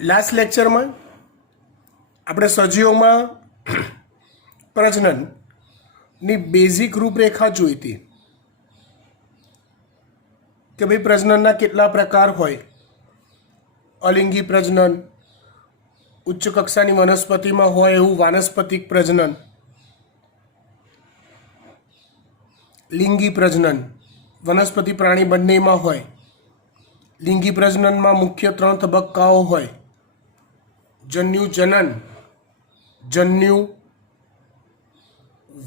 Last લેક્ચરમાં આપણે સજીવોમાં પ્રજનનની basic રૂપરેખા જોઈ હતી કે ભાઈ પ્રજનનના કેટલા પ્રકાર હોય. અલિંગી પ્રજનન, ઉચ્ચ કક્ષાની વનસ્પતિમાં હોય એવું વાનસ્પતિક પ્રજનન, લિંગી પ્રજનન વનસ્પતિ પ્રાણી બંનેમાં હોય. લિંગી પ્રજનનમાં મુખ્ય 3 તબક્કાઓ હોય: જન્યુ જનન, જન્યુ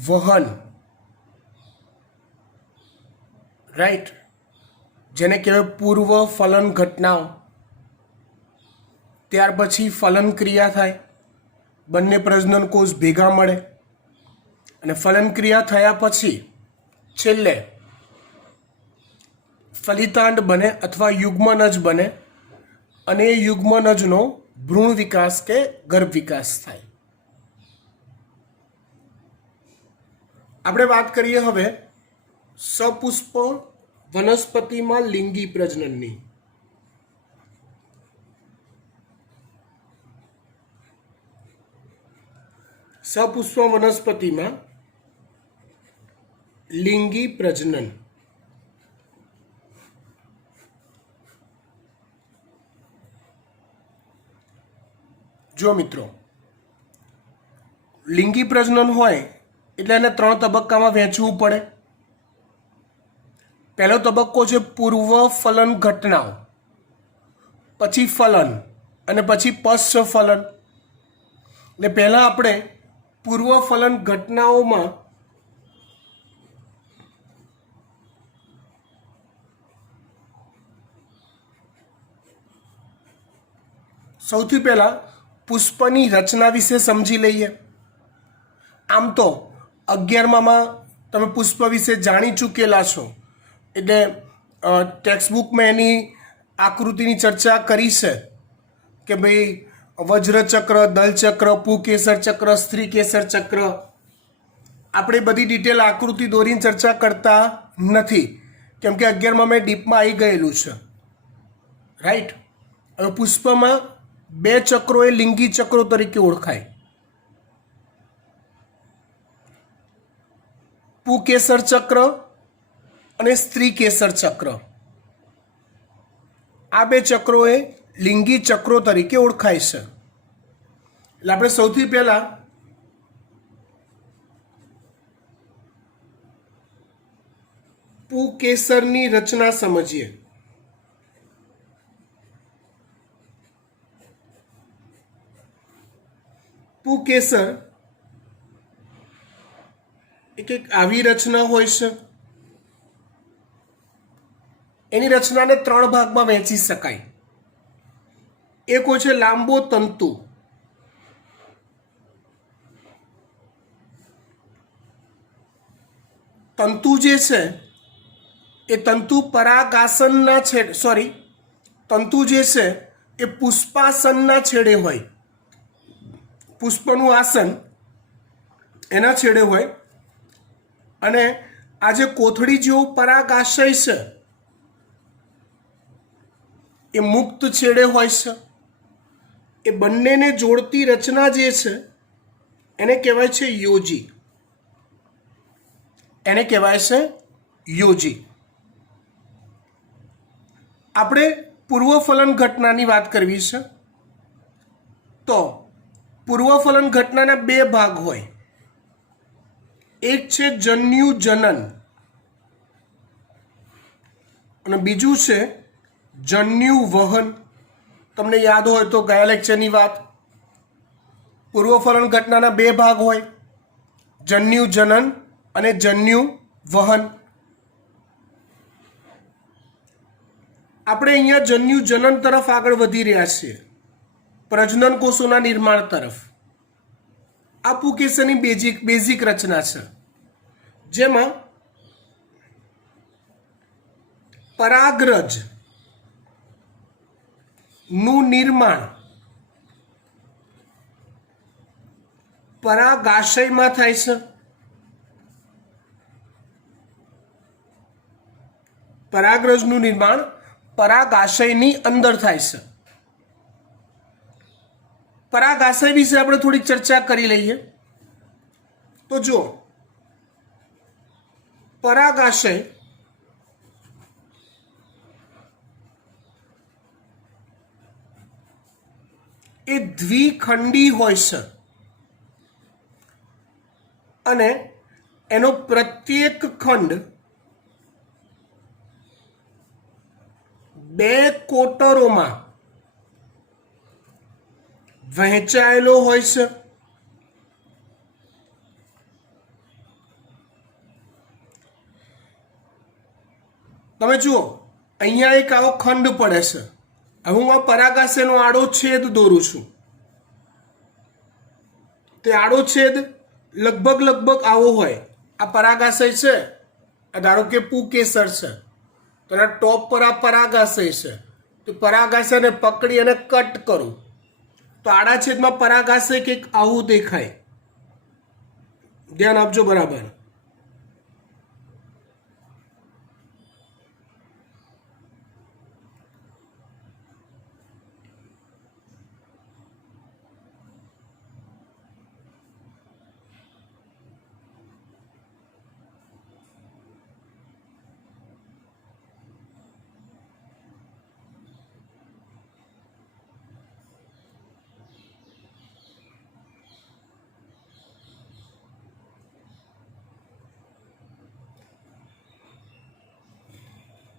વહન, રાઈટ, જેને કહેવાય પૂર્વ ફલન ઘટનાઓ. ત્યાર પછી ફલન ક્રિયા થાય, બંને પ્રજનન કોષ ભેગા મળે અને ફલન ક્રિયા થયા પછી છેલ્લે ફલિતાંડ બને અથવા યુગ્મનજ બને અને એ યુગ્મનજનો ભ્રૂણ વિકાસ કે ગર્ભ વિકાસ થાય. આપણે વાત કરીએ હવે સપુષ્પ વનસ્પતિમાં લિંગી પ્રજનનની. સપુષ્પ વનસ્પતિમાં લિંગી પ્રજનન. જો મિત્રો, લિંગી પ્રજનન હોય એટલે એને 3 તબક્કામાં વહેંચવું પડે. પહેલો તબક્કો છે પૂર્વ ફલન ઘટનાઓ, પછી ફલન અને પછી પશ્ચ ફલન. એટલે પહેલા આપણે પૂર્વ ફલન ઘટનાઓમાં સૌથી પહેલા પુષ્પની રચના વિશે સમજી લઈએ. આમ તો 11માં તમે પુષ્પ વિશે જાણી ચૂકેલા છો, એટલે ટેક્સ્ટબુકમાં એની આકૃતિની ચર્ચા કરી છે કે ભાઈ વજ્રચક્ર, દલચક્ર, પુકેસર ચક્ર, સ્ત્રીકેસર ચક્ર. આપણે બધી ડિટેલ આકૃતિ દોરીને ચર્ચા કરતા નથી, કેમ કે 11માં મેં ડીપમાં આવી ગયેલું છે, રાઈટ. હવે પુષ્પમાં 2 ચક્રો એ લિંગી ચક્રો તરીકે ઓળખાય: પુકેસર ચક્ર અને સ્ત્રીકેસર ચક્ર. આ 2 ચક્રો એ લિંગી ચક્રો તરીકે ઓળખાય છે. એટલે આપણે સૌથી પહેલા પુકેસરની રચના સમજીએ. પુકેસર એક આવી રચના હોય છે. એની રચનાને 3 ભાગમાં વહેંચી શકાય. એક હોય છે લાંબો તંતુ. તંતુ જે છે એ તંતુ પરાગાસનના છેડે, તંતુ જે છે એ પુષ્પાસનના છેડે હોય. પુષ્પનું આસન એના છેડે હોય અને આ જે કોથળી જેવું પરાગાશય છે એ મુક્ત છેડે હોય છે. એ બંનેને જોડતી રચના જે છે એને કહેવાય છે યોજી. એને કહેવાય છે યોજી. આપણે પૂર્વફલન ઘટનાની વાત કરવી છે. તો પૂર્વફલન ઘટનાના 2 ભાગ હોય. એક છે જન્યુ જનન અને બીજું છે જન્યુ વહન. તમને યાદ હોય તો ગયા લેક્ચરની વાત, પૂર્વફલન ઘટનાના 2 ભાગ હોય: જન્યુ જનન અને જન્યુ વહન. આપણે અહીંયા જન્યુ જનન તરફ આગળ વધી રહ્યા છીએ, પ્રજનન કોષોના નિર્માણ તરફ. આ પુકેસરની બેઝિક રચના છે, જેમાં પરાગરજ નું નિર્માણ પરાગાશયમાં થાય છે. પરાગરજનું નિર્માણ પરાગાશયની અંદર થાય છે. પરાગાશય વિશે આપણે થોડીક ચર્ચા કરી લઈએ. તો જો પરાગાશય એ દ્વિખંડી હોય છે અને એનો પ્રત્યેક ખંડ બે કોટરોમાં વહેંચાયેલો હોય છે. તમે જુઓ અહીંયા એક આવો ખંડ પડે છે. હવે હું આ પરાગાશયનો આડો છેદ દોરું છું. તે આડો છેદ લગભગ આવો હોય. આ પરાગાશય છે, ધારો કે પુકેસર છે, તો એના ટોપ પર આ પરાગાશય છે. તો પરાગાશયને પકડી અને કટ કરું તો આડા છેદમાં પરાગાશય કંઈક આવું દેખાય. ધ્યાન આપજો બરાબર.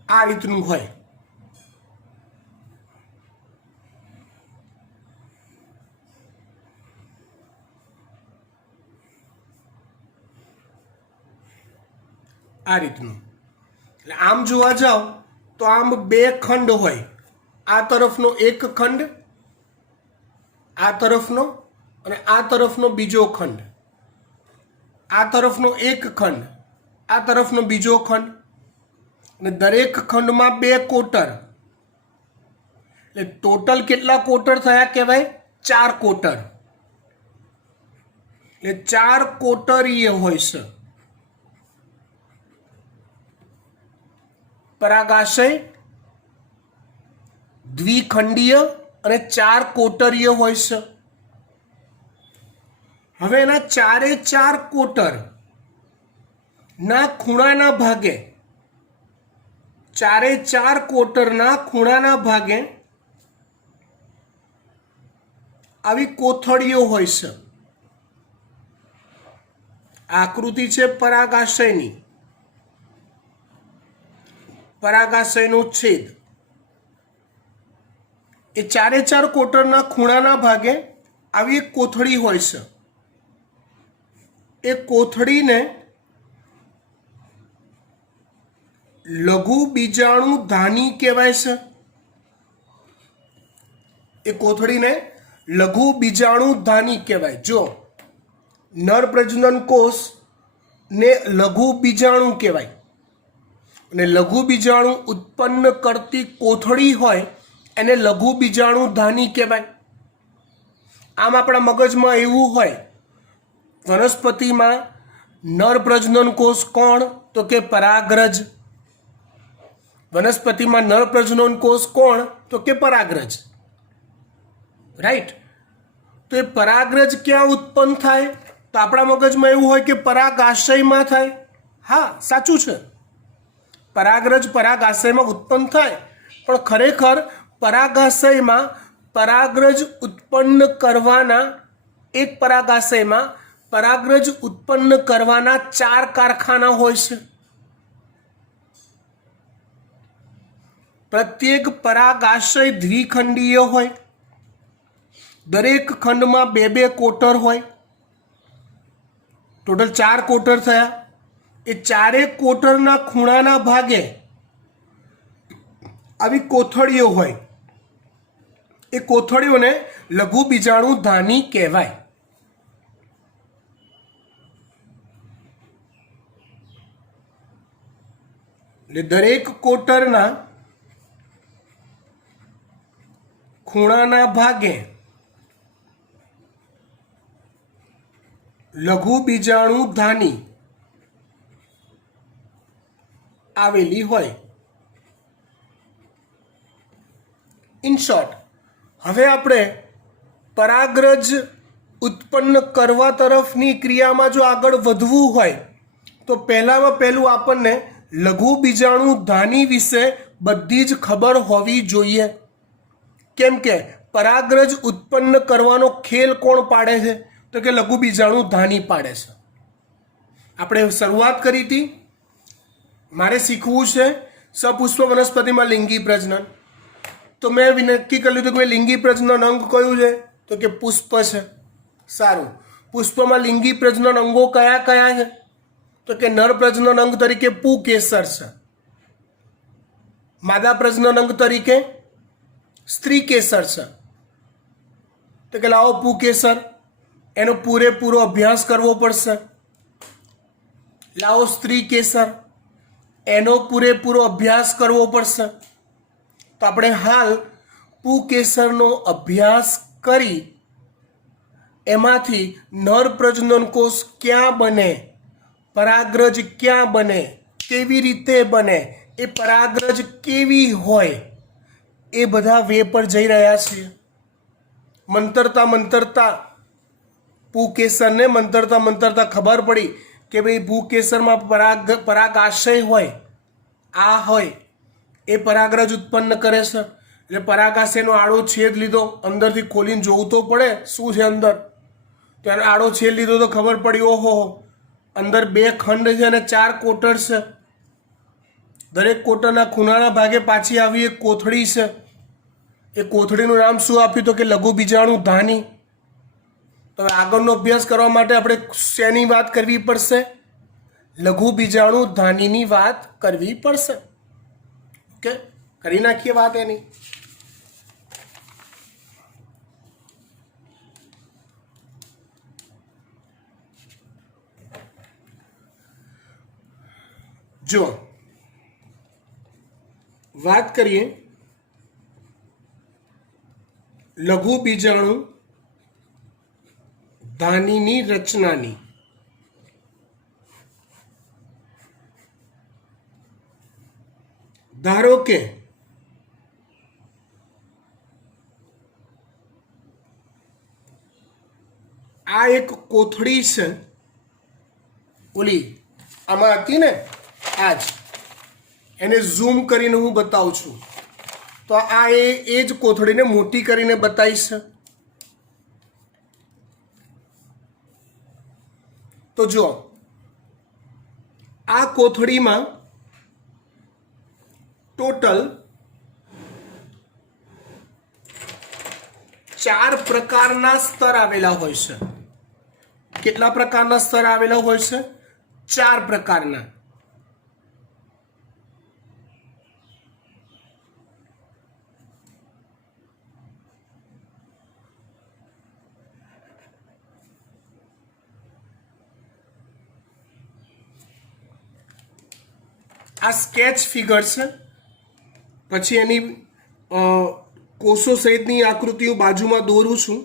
આ રીતનું હોય. આ રીતનું. એટલે આમ જોવા જાઓ તો આમ બે ખંડ હોય. આ તરફનો એક ખંડ, આ તરફનો, અને આ તરફનો બીજો ખંડ. આ તરફનો એક ખંડ, આ તરફનો બીજો ખંડ, અને દરેક ખંડમાં બે કોટર. એટલે ટોટલ કેટલા કોટર થયા કહેવાય? 4 કોટર. એટલે 4 કોટરીય હોય છે. પરાગાશય દ્વિખંડીય અને 4 કોટરીય હોય છે. હવે એના 4 કોટર ના ખૂણાના ભાગે, 4 કોટરના ખૂણાના ભાગે આવી કોથળીઓ હોય છે. આકૃતિ છે પરાગાશયની, પરાગાશયનો છેદ. એ 4 કોટરના ખૂણાના ભાગે આવી એક કોથળી હોય છે. એ કોથળીને લઘુ બીજાણુ ધાની કહેવાય છે. એ કોથળીને લઘુ બીજાણુ ધાની કહેવાય. જો નર પ્રજનન કોષ ને લઘુ બીજાણુ કહેવાય, અને લઘુ બીજાણુ ઉત્પન્ન કરતી કોથળી હોય એને લઘુ બીજાણુ ધાની કહેવાય. આમ આપણા મગજમાં એવું હોય, વનસ્પતિમાં નર પ્રજનન કોષ કોણ? તો કે પરાગરજ. વનસ્પતિમાં નર પ્રજનન કોષ કોણ? તો કે પરાગરજ. રાઈટ. તો એ પરાગરજ ક્યાં ઉત્પન્ન થાય? તો આપણા મગજમાં એવું હોય કે પરાગાશયમાં થાય. હા, સાચું છે, પરાગરજ પરાગાશયમાં ઉત્પન્ન થાય. પણ ખરેખર પરાગાશયમાં પરાગરજ ઉત્પન્ન કરવાના, એક પરાગાશયમાં પરાગરજ ઉત્પન્ન કરવાના 4 કારખાના હોય છે. પ્રત્યેક પરાગાશય દ્વિખંડીય હોય. દરેક ખંડમાં 2 કોટર હોય. ટોટલ 4 કોટર થયા. એ 4 કોટરના ખૂણાના ભાગે આવી કોથળીઓ હોય. એ કોથળીઓને લઘુ બીજાણુ ધાની કહેવાય. એટલે દરેક કોટરના ખૂણાના ભાગે લઘુ બીજાણુ ધાની આવેલી હોય. ઇન શોર્ટ, હવે આપણે પરાગરજ ઉત્પન્ન કરવા તરફની ક્રિયામાં જો આગળ વધવું હોય તો પહેલામાં પહેલું આપણને લઘુ બીજાણુ ધાની વિશે બધી જ ખબર હોવી જોઈએ. કેમ કે પરાગરજ ઉત્પન્ન કરવાનો ખેલ કોણ પાડે છે? તો કે લઘુ બીજાણુ ધાની પાડે છે. આપણે શરૂઆત કરી હતી, મારે શીખવું છે સપુષ્પ વનસ્પતિમાં લિંગી પ્રજનન. તો મેં નક્કી કરી લીધું કે લિંગી પ્રજનન અંગ કયું છે? તો કે પુષ્પ છે. સારું, પુષ્પમાં લિંગી પ્રજનન અંગો કયા કયા છે? તો કે નર પ્રજનન અંગ તરીકે પુકેસર છે, માદા પ્રજનન અંગ તરીકે સ્ત્રી કેસર છે. તો કે લાવો પુકેસર, એનો પૂરેપૂરો અભ્યાસ કરવો પડશે. લાવો સ્ત્રી કેસર, એનો પૂરેપૂરો અભ્યાસ કરવો પડશે. તો આપણે હાલ પુકેસરનો અભ્યાસ કરી એમાંથી નર પ્રજનન કોષ ક્યાં બને, પરાગરજ ક્યાં બને, કેવી રીતે બને, એ પરાગરજ કેવી હોય, એ બધા વે પર જઈ રહ્યા છીએ. મંતરતા મંતરતા પુકેસરને મંતરતા ખબર પડી કે ભાઈ ભૂકેસરમાં પરાગાશય હોય, આ હોય એ પરાગરજ ઉત્પન્ન કરે છે. એટલે પરાગાશયનો આડો છેદ લીધો, અંદરથી ખોલીને જોવું તો પડે શું છે અંદર. ત્યારે આડો છેદ લીધો તો ખબર પડી, ઓહો અંદર 2 ખંડ છે અને 4 કોટર છે. દરેક કોટરના ખૂણાના ભાગે પાછી આવી એક કોથળી છે. એ કોથળીનું નામ શું આપ્યું? તો કે લઘુ બીજાણુ ધાની. તો આગળનો અભ્યાસ કરવા માટે આપણે શેની વાત કરવી પડશે? લઘુ બીજાણુ ધાનીની વાત કરવી પડશે. ઓકે, કરી નાખીએ વાત એની. જો વાત કરીએ લઘુ બીજાણુ ધાનીની રચનાની. ધારો કે આ એક કોથળી છે, ઓલી આમાં હતી ને, આજ એને ઝૂમ કરીને હું બતાવું છું. તો આ એ જ કોથળીને મોટી કરીને બતાવીશ. તો જો આ કોથળીમાં ટોટલ 4 પ્રકારના સ્તર આવેલા હોય છે. કેટલા પ્રકારના સ્તર આવેલા હોય છે? 4 પ્રકારના. આ સ્કેચ ફિગર છે, પછી એની કોષો સહિતની આકૃતિઓ બાજુમાં દોરું છું.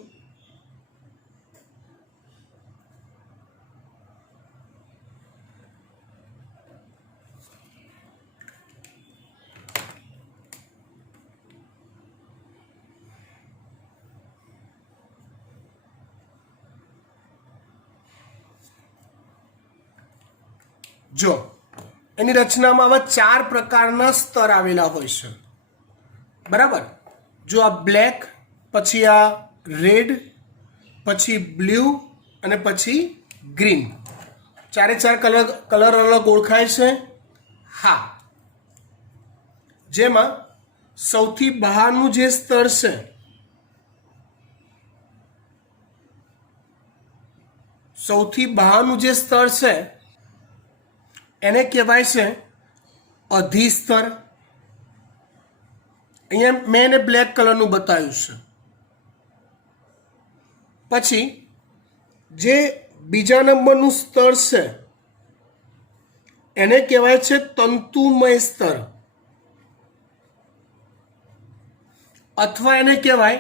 જો એની રચનામાં આવા 4 પ્રકારના સ્તર આવેલા હોય છે. બરાબર? જો આ બ્લેક, પછી આ રેડ, પછી બ્લુ અને પછી ગ્રીન. 4 કલર અલગ ઓળખાય છે. હા, જેમાં સૌથી બહારનું જે સ્તર છે એને કહેવાય છે અધિસ્તર. અહીંયા મેં એને બ્લેક કલરનું બતાવ્યું છે. પછી જે બીજા નંબરનું સ્તર છે એને કહેવાય છે તંતુમય સ્તર, અથવા એને કહેવાય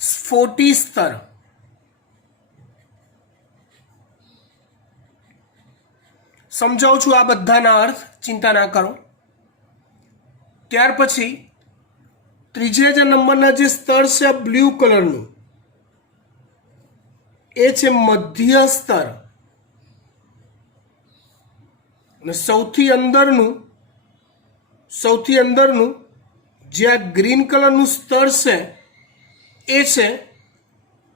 સ્ફોટી સ્તર. સમજાવું છું આ બધાના અર્થ, ચિંતા ના કરો. ત્યાર પછી ત્રીજા નંબરના જે સ્તર છે બ્લુ કલરનું, એ છે મધ્ય સ્તર અને સૌથી અંદરનું જે આ ગ્રીન કલરનું સ્તર છે એ છે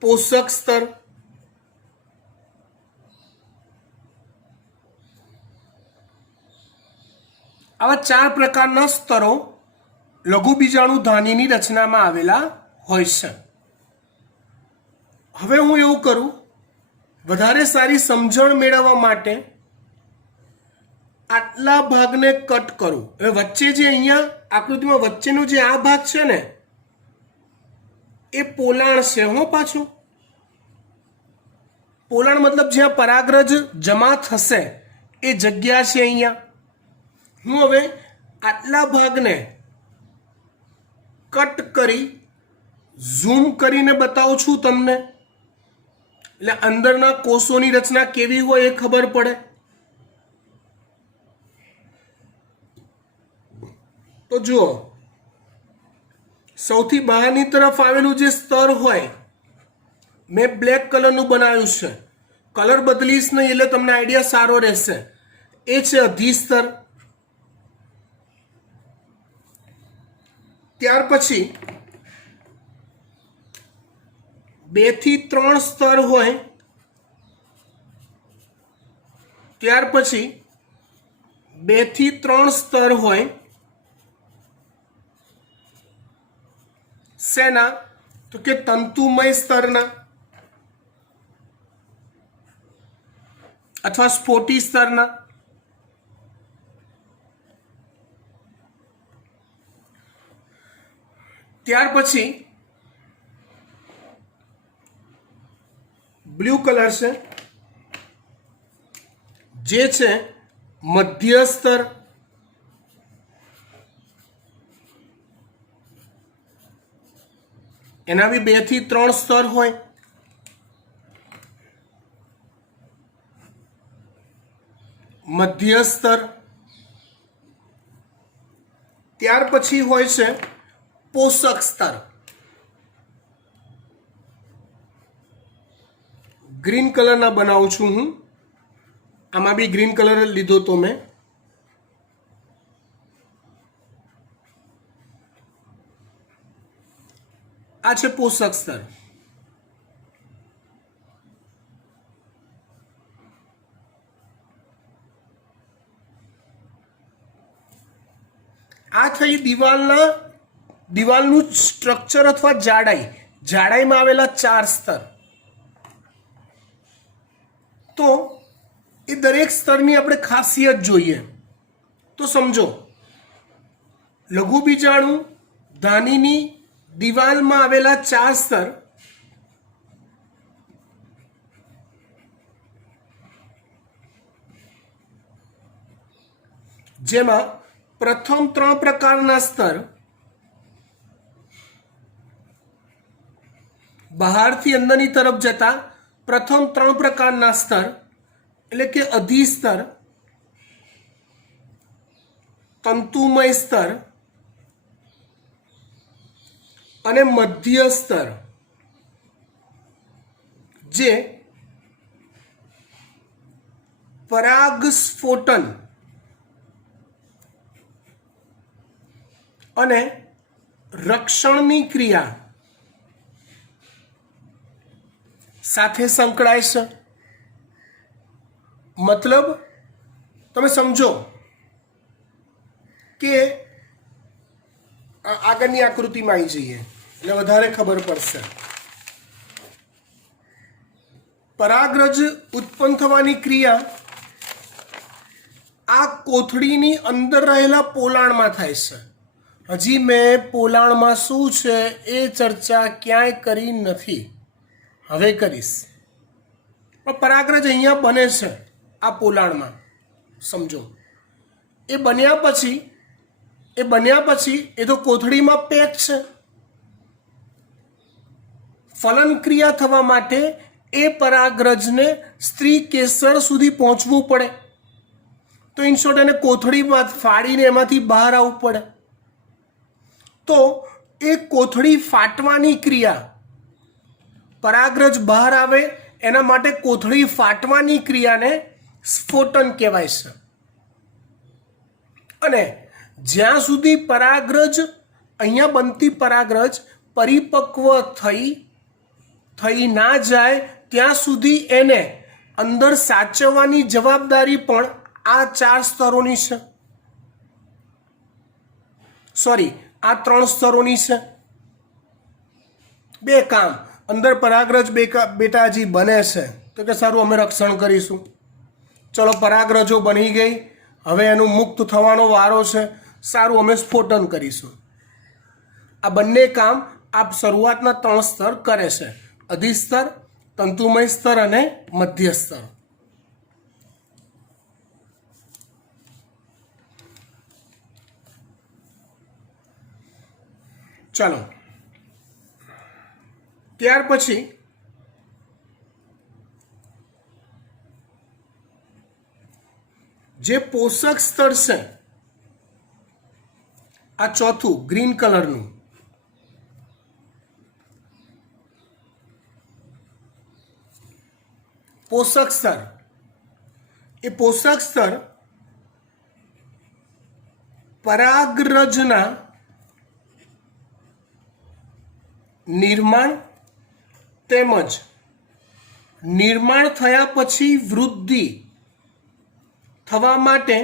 પોષક સ્તર. આવા 4 પ્રકારના સ્તરો લઘુબીજાણુ ધાનીની રચનામાં આવેલા હોય છે. હવે હું એવું કરું, વધારે સારી સમજણ મેળવવા માટે આટલા ભાગને કટ કરું. હવે વચ્ચે જે અહીંયા આકૃતિમાં વચ્ચેનો જે આ ભાગ છે ને એ પોલાણ છે. હું પાછું પોલાણ મતલબ જ્યાં પરાગરજ જમા થશે એ જગ્યા છે અહીંયા. હું હવે આટલા ભાગને કટ કરી ઝૂમ કરીને બતાવું છું તમને, એટલે અંદરના કોષોની રચના કેવી હોય એ ખબર પડે. તો જુઓ, સૌથી બહારની તરફ આવેલું જે સ્તર હોય મેં બ્લેક કલરનું બનાવ્યું છે. કલર બદલીશ નહીં એટલે તમને આઈડિયા સારો રહેશે. એ છે અધિસ્તર. ત્યાર પછી 2 થી 3 સ્તર હોય. ત્યાર પછી 2 થી 3 સ્તર હોય. શેના? તો કે તંતુમય સ્તરના અથવા સ્ફોટી સ્તરના. ત્યાર પછી બ્લુ કલર છે જે છે મધ્ય સ્તર. એના બી 2 થી 3 સ્તર હોય. મધ્ય સ્તર. ત્યાર પછી હોય છે પોષક સ્તર. ગ્રીન કલરના બનાવું છું હું. આમાં બી ગ્રીન કલર લીધો તો મેં. આ છે પોષક સ્તર. આ થઈ દિવાલનું સ્ટ્રક્ચર અથવા જાડાઈમાં આવેલા 4 સ્તર. તો એ દરેક સ્તરની આપણે ખાસિયત જોઈએ. તો સમજો, લઘુબીજાણુ ધાનીની દિવાલમાં આવેલા 4 સ્તર જેમાં પ્રથમ 3 પ્રકારના સ્તર બહારથી અંદરની તરફ જતા પ્રથમ 3 પ્રકારના સ્તર એટલે કે અધિસ્તર, તંતુમય સ્તર અને મધ્ય સ્તર જે પરાગસ્ફોટન અને રક્ષણની ક્રિયા સાથે સંકળાય છે. મતલબ તમે સમજો કે આગળની આકૃતિમાં આવી જઈએ એટલે વધારે ખબર પડશે. પરાગરજ ઉત્પન્ન થવાની ક્રિયા આ કોથળીની અંદર રહેલા પોલાણમાં થાય છે. હજી મેં પોલાણમાં શું છે એ ચર્ચા ક્યાંય કરી નથી, હવે કરીશ. પણ પરાગરજ અહીંયા બને છે આ પોલાણમાં. સમજો, એ બન્યા પછી એ તો કોથળીમાં પેક છે. ફલન ક્રિયા થવા માટે એ પરાગરજને સ્ત્રી કેસર સુધી પહોંચવું પડે. તો ઇન શોર્ટ એને કોથળીમાં ફાડીને એમાંથી બહાર આવવું પડે. તો એ કોથળી ફાટવાની ક્રિયા, પરાગરજ બહાર આવે એના માટે કોથળી ફાટવાની ક્રિયાને સ્ફોટન કહેવાય છે. અને જ્યાં સુધી પરાગરજ અહીંયા બનતી પરાગરજ પરિપક્વ થઈ ના જાય ત્યાં સુધી એને અંદર સાચવવાની જવાબદારી પણ આ 4 સ્તરોની છે. આ 3 સ્તરોની છે. 2 કામ અંદર પરાગરજ બેટા હજી બને છે તો કે સારું અમે રક્ષણ કરીશું. ચલો પરાગરજો બની ગઈ, હવે એનું મુક્ત થવાનો વારો છે, સારું અમે સ્ફોટન કરીશું. આ બંને કામ આ શરૂઆતના 3 સ્તર કરે છે: અધિસ્તર, તંતુમય સ્તર અને મધ્ય સ્તર. ચાલો ત્યાર પછી જે પોષક સ્તર છે આ ચોથું ગ્રીન કલરનું, પોષક સ્તર. એ પોષક સ્તર પરાગરજના નિર્માણ તેમજ નિર્માણ થયા પછી વૃદ્ધિ થવા માટે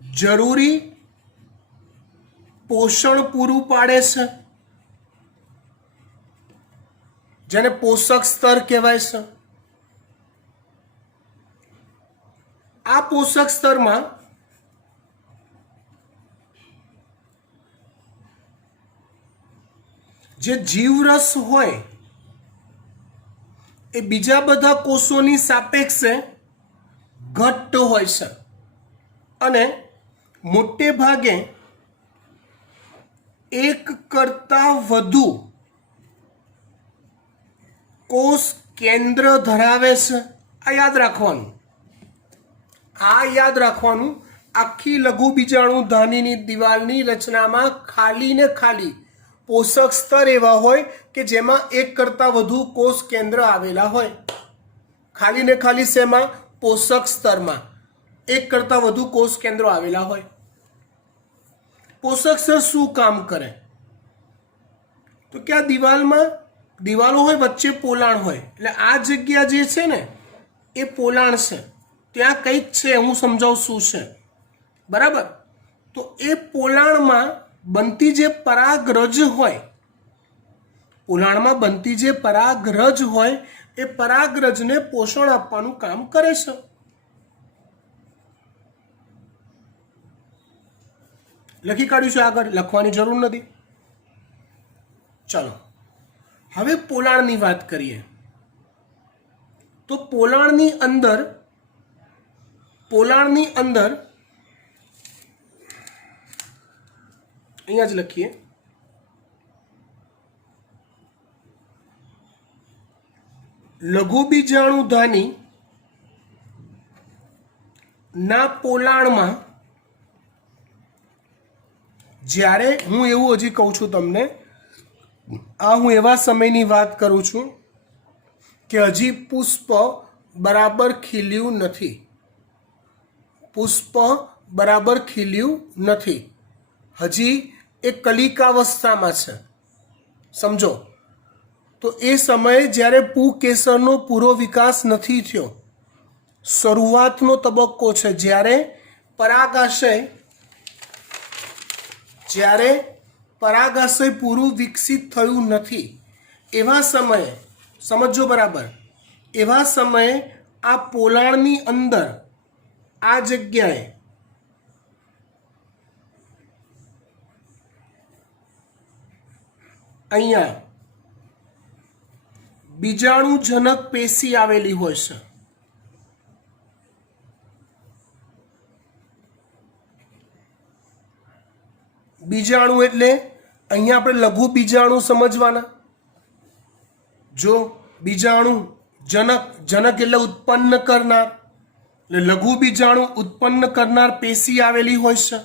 જરૂરી પોષણ પૂરું પાડે છે, જેને પોષક સ્તર કહેવાય છે. આ પોષક સ્તરમાં જે જીવરસ હોય એ બીજા બધા કોષોની સાપેક્ષે ઘટ્ટ હોય છે અને મોટે ભાગે એક કરતાં વધુ કોષ કેન્દ્ર ધરાવે છે. આ યાદ રાખવાનું. આખી લઘુ બીજાણુ ધાનીની દિવાલની રચનામાં ખાલી ને ખાલી પોષક સ્તર એવા હોય કે જેમાં એક કરતાં વધુ કોષ કેન્દ્ર આવેલા હોય. ખાલી ને ખાલી શેમાં? પોષક સ્તરમાં એક કરતાં વધુ કોષ કેન્દ્રો આવેલા હોય. પોષક સ્તર શું કામ કરે? તો કે આ દિવાલો હોય, વચ્ચે પોલાણ હોય, એટલે આ જગ્યા જે છે ને એ પોલાણ છે. ત્યાં કંઈક છે, હું સમજાવું શું છે. બરાબર? તો એ પોલાણમાં બનતી જે પરાગરજ હોય, એ પરાગરજને પોષણ આપવાનું કામ કરે છે. લખી કાઢ્યું છે, આગળ લખવાની જરૂર નથી. ચાલો હવે પોલાણની વાત કરીએ. તો પોલાણની અંદર અહીંયા જ લખીએ. લઘુ બીજાણુ ધાની ના પોલાણમાં જ્યારે હું એવું હજી કહું છું તમને, હું એવા સમયની વાત કરું છું કે હજી પુષ્પ બરાબર ખીલ્યું નથી. હજી એ કલિકાવસ્થામાં છે. સમજો? તો એ સમયે જ્યારે પુકેસરનો પૂરો વિકાસ નથી થયો, શરૂઆતનો તબક્કો છે, જ્યારે પરાગાશય પૂરું વિકસિત થયું નથી, એવા સમયે સમજો બરાબર, એવા સમયે આ પોલાણની અંદર આ જગ્યાએ અહીંયા બીજાણુજનક પેશી આવેલી હોય છે. બીજાણુ એટલે અહીંયા આપણે લઘુ બીજાણુ સમજવાના. જો બીજાણુ જનક એટલે ઉત્પન્ન કરનાર, એટલે લઘુ બીજાણુ ઉત્પન્ન કરનાર પેશી આવેલી હોય છે,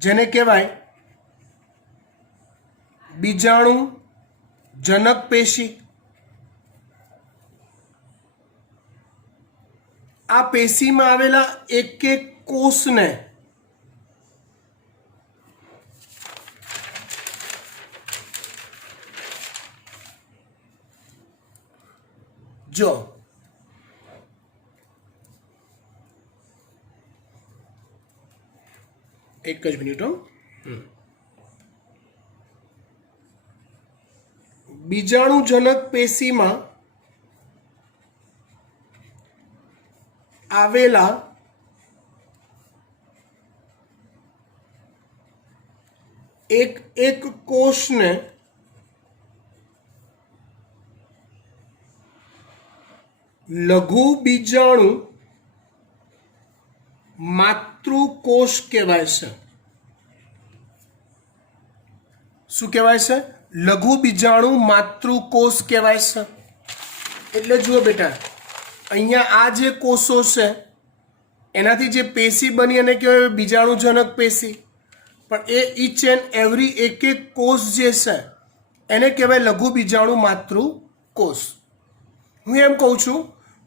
જેને કહેવાય બીજાણુ જનક પેશી. આ પેશીમાં આવેલા એક એક કોષને જો એક જ મિનિટ હો. બીજાણુજનક પેશીમાં આવેલા એક એક કોષને લઘુ બીજાણુ માતૃકોષ કહેવાય છે. શું કહેવાય છે? લઘુ બીજાણુ માતૃકોષ કહેવાય છે. એટલે જુઓ બેટા, અહીંયા આ જે કોષો છે એનાથી જે પેશી બની અને કહેવાય બીજાણુજનક પેશી, પણ એ ઈચ એન્ડ એવરી એક એક કોષ જે છે એને કહેવાય લઘુ બીજાણુ માતૃકોષ. હું એમ કહું છું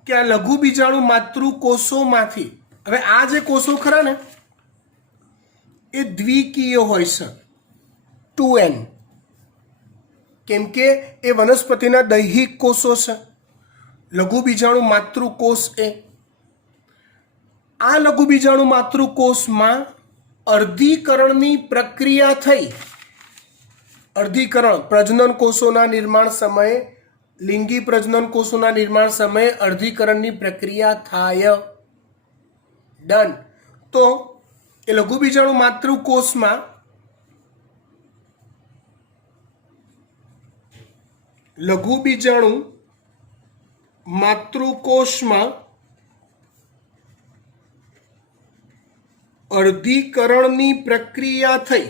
કે આ લઘુ બીજાણુ માતૃકોષોમાંથી હવે આ જે કોષો ખરા ને એ દ્વિકીય હોય છે, 2n, કેમ કે એ વનસ્પતિના દૈહિક કોષો છે. લઘુ બીજાણુ માતૃકોષ આ લઘુ બીજાણુ માતૃકોષમાં અર્ધીકરણની પ્રક્રિયા થઈ. અર્ધીકરણ પ્રજનન કોષોના નિર્માણ સમયે, લિંગી પ્રજનન કોષોના નિર્માણ સમયે અર્ધીકરણની પ્રક્રિયા થાય. ડન. તો એ લઘુ બીજાણુ માતૃકોષમાં લઘુ બીજાણુ માતૃકોષમાં અર્ધીકરણની પ્રક્રિયા થઈ.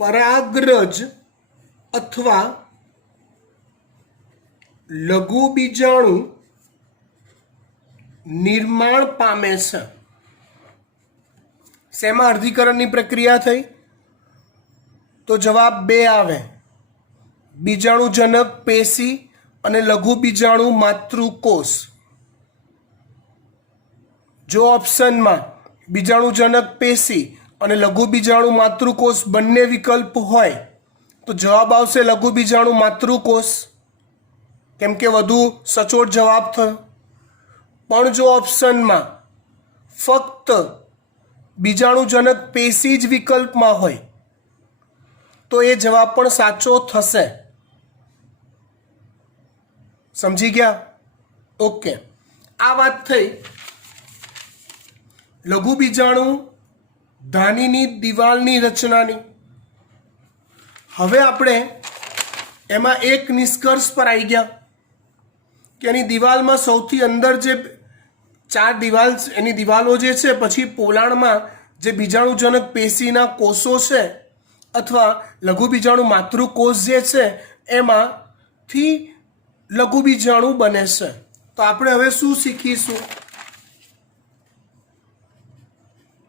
પરાગરજ અથવા લઘુ બીજાણુ નિર્માણ પામે છે. શેમાં અર્ધીકરણની પ્રક્રિયા થઈ? તો જવાબ 2 આવે, બીજાણુજનક પેશી અને લઘુ બીજાણુ માતૃકોષ. જો ઓપ્શનમાં બીજાણુજનક પેશી અને લઘુ બીજાણુ માતૃકોષ બંને વિકલ્પ હોય તો જવાબ આવશે લઘુ બીજાણુ માતૃકોષ, કેમ કે વધુ સચોટ જવાબ થયો. પણ જો ઓપ્શનમાં ફક્ત બીજાણુજનક પેશી જ વિકલ્પમાં હોય તો એ જવાબ પણ સાચો થશે. સમજી ગયા? ઓકે, આ વાત થઈ લઘુ બીજાણુ ધાનીની દિવાલની રચનાની. હવે આપણે એમાં એક નિષ્કર્ષ પર આવી ગયા કે એની દિવાલમાં સૌથી અંદર જે 4 દિવાલ, એની દિવાલો જે છે, પછી પોલાણમાં જે બીજાણુજનક પેશીના કોષો છે અથવા લઘુ બીજાણુ માતૃકોષ જે છે એમાંથી લઘુ બીજાણુ બને છે. તો આપણે હવે શું શીખીશું?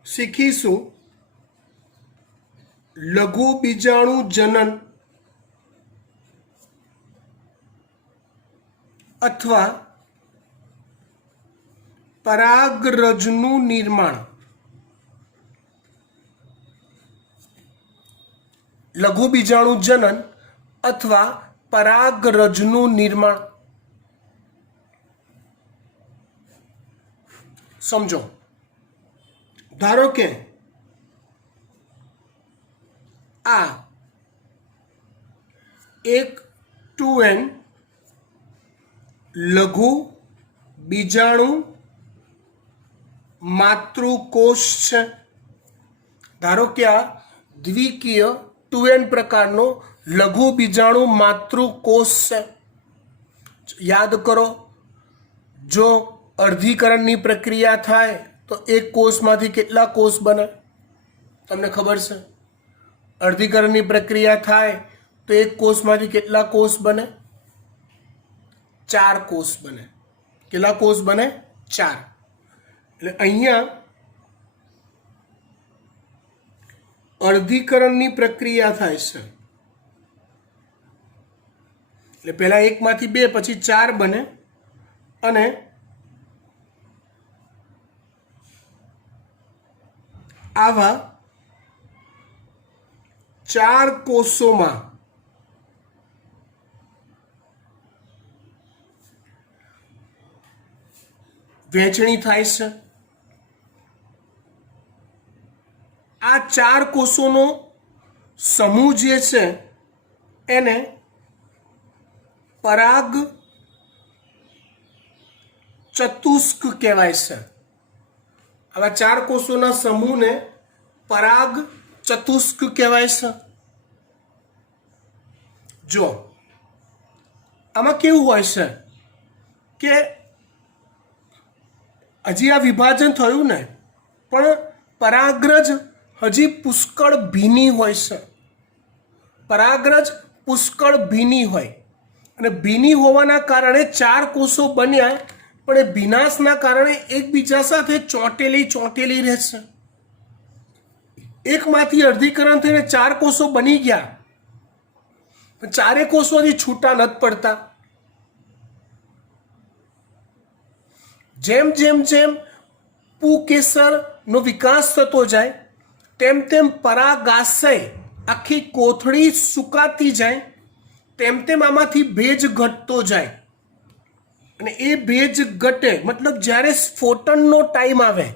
શીખીશું લઘુ બીજાણુ જનન અથવા પરાગરજનું નિર્માણ. લઘુ બીજાણુ જનન અથવા પરાગરજનું નિર્માણ. સમજો, ધારો કે આ એક 2n લઘુ બીજાણુ માતૃકોષ છે. ધારો કે આ દ્વિકીય 2n પ્રકારનો લઘુ બીજાણુ માતૃકોષ છે. યાદ કરો, જો અર્ધીકરણની પ્રક્રિયા થાય તો એક કોષમાંથી કેટલા કોષ બને? તમને ખબર છે? અર્ધીકરણની પ્રક્રિયા થાય તો એક કોષમાંથી કેટલા કોષ બને? 4 કોષ બને. કેટલા કોષ બને? 4. એટલે અહીંયા અર્ધીકરણની પ્રક્રિયા થાય છે. એટલે પહેલા એકમાંથી બે પછી ચાર બને અને આવા ચાર કોષોમાં વહેંચણી થાય છે. આ ચાર કોષોનો સમૂહ જે છે એને પરાગ ચતુષ્ક કહેવાય છે. આવા ચાર કોષોના સમૂહને પરાગ ચતુષ્ક કહેવાય છે. જો આમાં કેવું હોય છે કે હજી આ વિભાજન થયું ને, પણ પરાગરજ હજી પુષ્કળ ભીની હોય છે. પરાગરજ પુષ્કળ ભીની હોય અને ભીની હોવાના કારણે ચાર કોષો બન્યા, પણ એ ભીનાશના કારણે એકબીજા સાથે ચોંટેલી રહેશે. એકમાંથી અર્ધીકરણ થઈને ચાર કોષો બની ગયા, પણ ચારે કોષો હજી છૂટા નથી પડતા. જેમ જેમ જેમ પુકેસરનો વિકાસ થતો જાય તેમ તેમ પરાગાશય આખી કોથળી સુકાતી જાય, તેમ તેમ આમાંથી ભેજ ઘટતો જાય. અને એ ભેજ ઘટે મતલબ જ્યારે સ્ફોટનનો ટાઈમ આવે,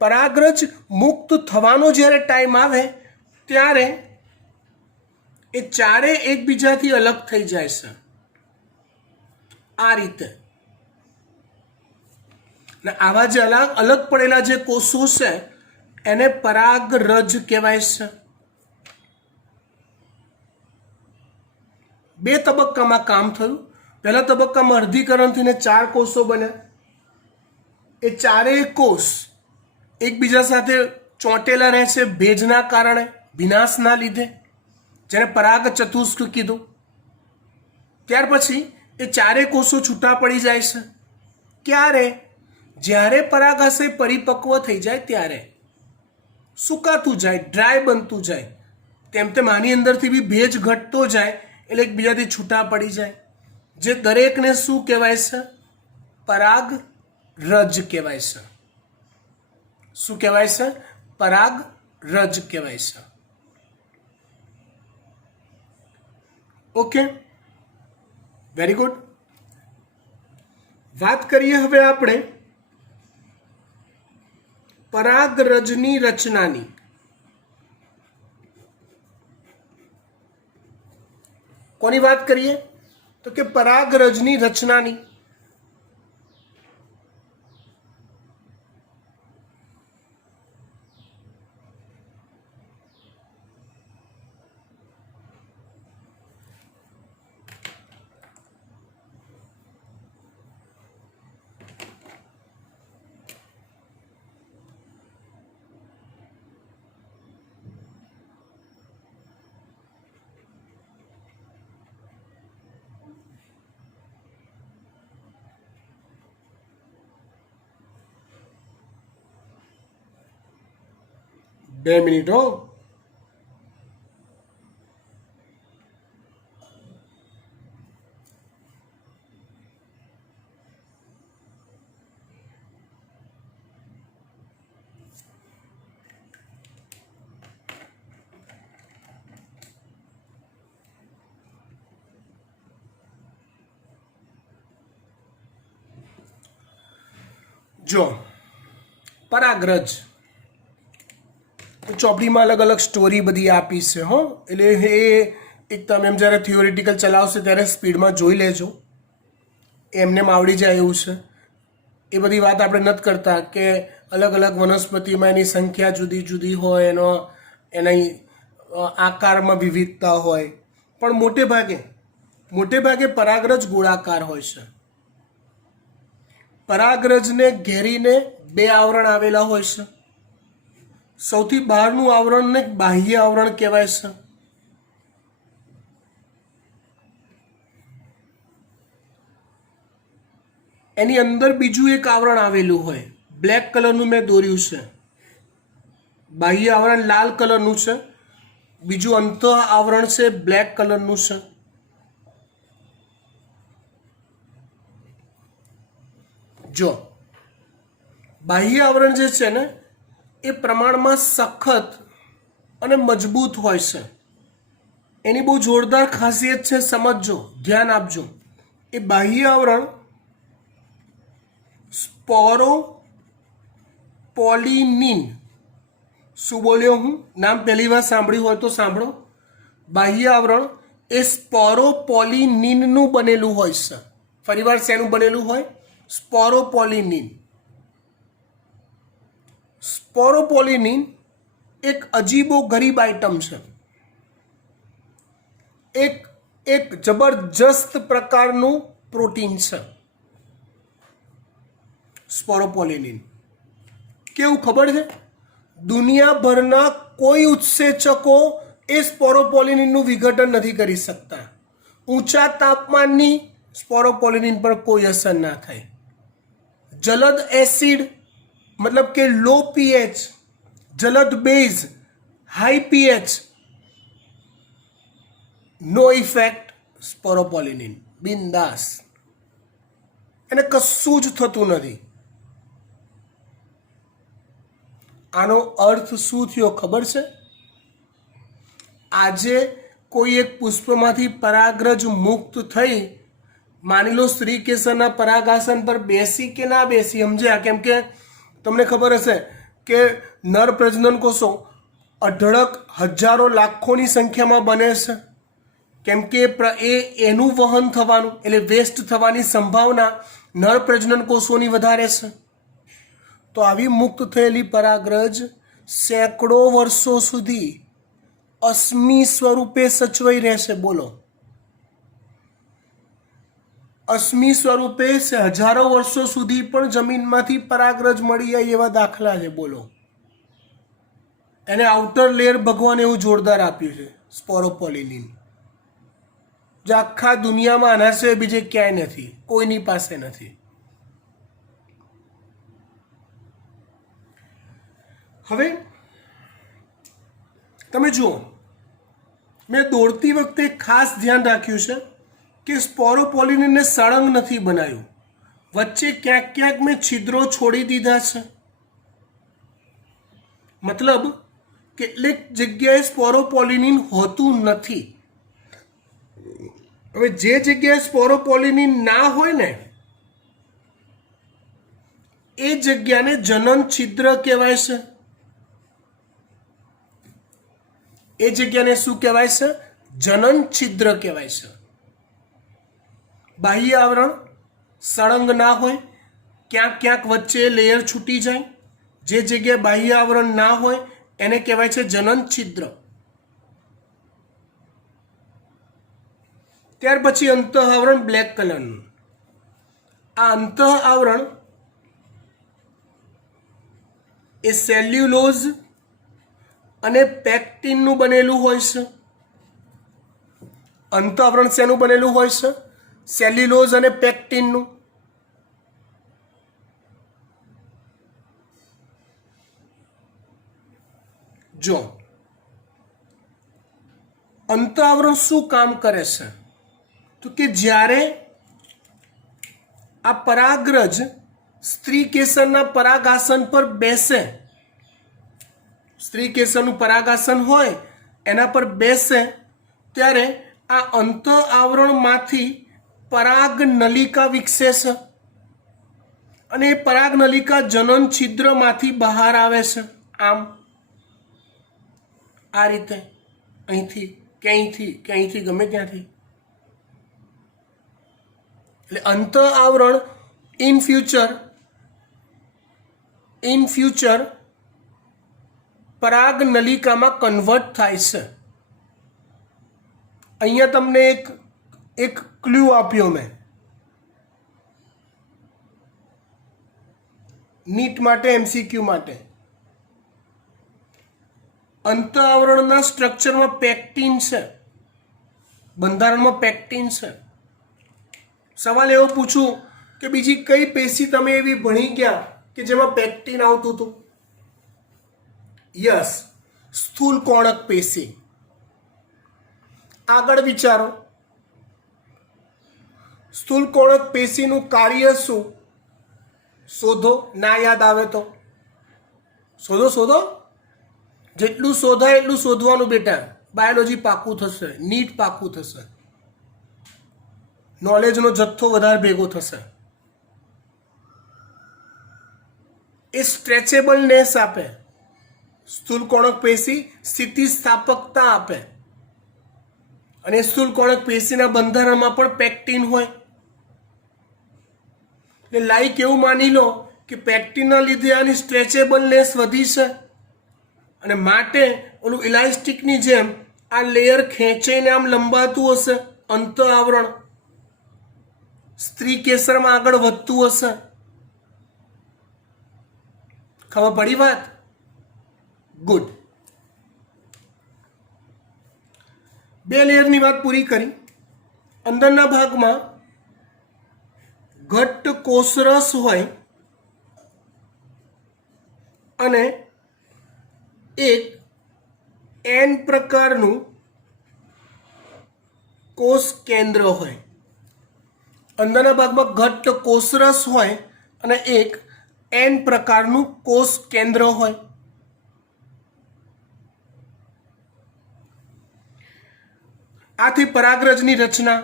પરાગરજ મુક્ત થવાનો જ્યારે ટાઈમ આવે ત્યારે એ ચારે એકબીજાથી અલગ થઈ જાય છે. આ રીતે આવા જે અલગ પડેલા જે કોષો છે એને પરાગરજ કહેવાય છે. બે તબક્કામાં કામ થયું. પહેલા તબક્કામાં અર્ધીકરણ થઈને ચાર કોષો બન્યા. એ ચારેય કોષ એકબીજા સાથે ચોંટેલા રહે છે ભેજના કારણે, વિનાશના લીધે, જેને પરાગ ચતુષ્ક કીધું. ત્યાર પછી એ ચારેય કોષો છૂટા પડી જાય છે. ક્યારે? જ્યારે પરાગાશય પરિપક્વ થઈ જાય ત્યારે. સુકાતું જાય, ડ્રાય બનતું જાય, તેમ તેમ આની અંદરથી બી ભેજ ઘટતો જાય એટલે એકબીજાથી છૂટા પડી જાય. જે દરેકને શું કહેવાય છે? પરાગરજ કહેવાય છે. શું કહેવાય છે? પરાગરજ કહેવાય છે. Okay, very good. વાત કરીએ હવે આપણે પરાગરજની રચનાની. કોની વાત કરીએ? તો કે પરાગરજની રચનાની. બે મિનિટ હો. જો પરાગરજ ચોપડીમાં અલગ અલગ સ્ટોરી બધી આપી છે હો. એટલે એ એક તમે એમ જ્યારે થિયોરિટિકલ ચલાવશો ત્યારે સ્પીડમાં જોઈ લેજો, એમને આવડી જાય એવું છે. એ બધી વાત આપણે નથી કરતા કે અલગ અલગ વનસ્પતિમાં એની સંખ્યા જુદી જુદી હોય, એના આકારમાં વિવિધતા હોય, પણ મોટે ભાગે પરાગરજ ગોળાકાર હોય છે. પરાગરજને ઘેરીને બે આવરણ આવેલા હોય છે. સૌથી બહારનું આવરણને બાહ્ય આવરણ કહેવાય છે. એની અંદર બીજું એક આવરણ આવેલું હોય, બ્લેક કલરનું મેં દોર્યું છે. બાહ્ય આવરણ લાલ કલરનું છે, બીજું અંતઃ આવરણ છે બ્લેક કલરનું છે. જો બાહ્ય આવરણ જે છે ને એ પ્રમાણમાં સખત અને મજબૂત હોય છે. એની બહુ જોરદાર ખાસિયત છે, સમજજો, ધ્યાન આપજો. એ બાહ્ય આવરણ સ્પોરોપોલિનિન. શું બોલ્યો હું? નામ પહેલી વાર સાંભળ્યું હોય તો સાંભળો. બાહ્ય આવરણ એ સ્પોરોપોલિનિનનું બનેલું હોય છે. ફરીવાર શેનું બનેલું હોય? સ્પોરોપોલિનિન. સ્પોરોપોલિનિન એક અજીબો ગરીબ આઇટમ છે. એક જબરજસ્ત પ્રકારનું પ્રોટીન છે સ્પોરોપોલિનિન. કેવું ખબર છે? દુનિયાભરના કોઈ ઉત્સેચકો એ સ્પોરોપોલિનિનનું વિઘટન નથી કરી શકતા. ઊંચા તાપમાનની સ્પોરોપોલિનિન પર કોઈ અસર ના થાય. જલદ એસિડ મતલબ કે લો પીએચ, જલદ બેઝ હાઈ પીએચ, નો ઇફેક્ટ સ્પોરોપોલિનિન. બિંદાસ, એને કશું જ થતું નથી. આનો અર્થ શું થયો ખબર છે? આજે કોઈ એક પુષ્પમાંથી પરાગરજ મુક્ત થઈ, માની લો સ્ત્રી કેસરના પરાગાસન પર બેસી કે ના બેસી, સમજ્યા? કેમ કે તમને ખબર હશે કે નર પ્રજનન કોષો અઢળક હજારો લાખોની સંખ્યામાં બને છે. કેમ કે એનું વહન થવાનું એટલે વેસ્ટ થવાની સંભાવના નર પ્રજનન કોષોની વધારે છે. તો આવી મુક્ત થયેલી પરાગરજ સેંકડો વર્ષો સુધી અશ્મિ સ્વરૂપે સચવાઈ રહેશે. બોલો, અશ્મિ સ્વરૂપે હજારો વર્ષો સુધી પણ જમીનમાંથી પરાગરજ મળી જાય એવા દાખલા છે. બોલો, એને આઉટર લેયર ભગવાન એવું જોરદાર આપ્યું છે સ્પોરોપોલિનિન, જે આખા દુનિયામાં આના સિવાય બીજે ક્યાંય નથી, કોઈની પાસે નથી. હવે તમે જુઓ, મેં દોડતી વખતે ખાસ ધ્યાન રાખ્યું છે કે સ્પોરોપોલિનિનને સળંગ નથી બનાવ્યું. વચ્ચે ક્યાંક ક્યાંક મેં છિદ્રો છોડી દીધા છે. મતલબ કેટલીક જગ્યાએ સ્પોરોપોલિનિન હોતું નથી. હવે જે જગ્યાએ સ્પોરોપોલિનિન ના હોય ને એ જગ્યાને જનન છિદ્ર કહેવાય છે. એ જગ્યાને શું કહેવાય છે? જનન છિદ્ર કહેવાય છે. બાહ્ય આવરણ સળંગ ના હોય, ક્યાંક ક્યાંક વચ્ચે લેયર છૂટી જાય. જે જગ્યાએ બાહ્ય આવરણ ના હોય એને કહેવાય છે જનન છિદ્ર. ત્યાર પછી અંતઃ આવરણ બ્લેક કલરનું. આ અંતઃ આવરણ એ સેલ્યુલોઝ અને પેક્ટિનનું બનેલું હોય છે. અંતઃ આવરણ શેનું બનેલું હોય છે? સેલ્યુલોઝ અને પેક્ટિનનું. જો અંતઃ આવરણ શું કામ કરે છે? તો કે જ્યારે આ પરાગરજ સ્ત્રી કેસરના પરાગાસન પર બેસે, સ્ત્રી કેસરનું પરાગાસન હોય એના પર બેસે, ત્યારે આ અંતઃ આવરણમાંથી પરાગ નલિકા વિકસે છે અને એ પરાગ નલિકા જનન છિદ્રમાંથી બહાર આવે છે. આમ આ રીતે, અહીંથી કે અહીંથી કે અહીંથી, ગમે ત્યાંથી. એટલે અંતઃ આવરણ ઇન ફ્યુચર પરાગ નલિકામાં કન્વર્ટ થાય છે. અહીંયા તમને એક ક્લ્યુ આપ્યો મેં નીટ માટે, એમસીક્યુ માટે. અંતઃ આવરણના સ્ટ્રક્ચરમાં પેક્ટિન છે, બંધારણમાં પેક્ટિન છે. સવાલ એવો પૂછું કે બીજી કઈ પેશી તમે એવી ભણી ગયા કે જેમાં પેક્ટિન આવતું હતું? યસ, સ્થૂલ કોણક પેશી. આગળ વિચારો, સ્થૂલ કોણક પેશીનું કાર્ય શું? શોધો. ના યાદ આવે તો શોધો. જેટલું શોધાય એટલું શોધવાનું બેટા. બાયોલોજી પાકું થશે, નીટ પાકું થશે, નોલેજનો જથ્થો વધારે ભેગો થશે. એ સ્ટ્રેચેબલનેસ આપે. સ્થૂલ કોણક પેશી સ્થિતિસ્થાપકતા આપે. અને સ્થૂલ કોણક પેશીના બંધારણમાં પણ પેક્ટિન હોય. એટલે લાઈક એવું માની લો કે પેક્ટિનના લીધે આની સ્ટ્રેચેબલનેસ વધી છે અને માટે ઓલું ઇલાસ્ટિકની જેમ આ લેયર ખેંચાઈને આમ લંબાતું હશે. અંત આવરણ સ્ત્રી કેસરમાં આગળ વધતું હશે. ખબર પડી વાત? ગુડ. 2 લેયરની વાત પૂરી કરી. અંદરના ભાગમાં ઘટ્ટ કોષરસ હોય અને એક એન પ્રકારનું કોષ કેન્દ્ર હોય. અંદરના ભાગમાં ઘટ્ટ કોષરસ હોય અને એક એન પ્રકારનું કોષ કેન્દ્ર હોય. આથી પરાગરજની રચના